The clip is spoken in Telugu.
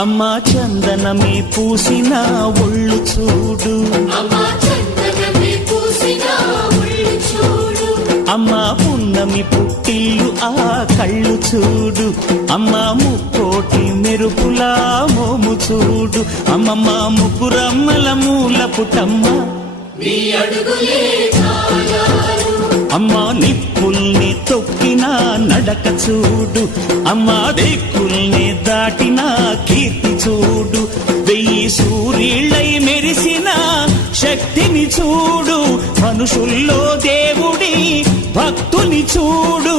అమ్మా చందనమే పూసిన ఒళ్ళు చూడు, అమ్మా పున్నమి పుట్టిల్లు ఆ కళ్ళు చూడు, అమ్మా ముక్కోటి మెరుపులా మోము చూడు, అమ్మమ్మ ముగ్గురమ్మల మూల పుటమ్మ అమ్మా నిప్పుల్ని తొక్కిన నడక చూడు, అమ్మా దిక్కుల్ని దాటిన కీర్తి చూడు, 1000 సూర్యుళ్ళై మెరిసిన శక్తిని చూడు, మనుషుల్లో దేవుడి భక్తుని చూడు.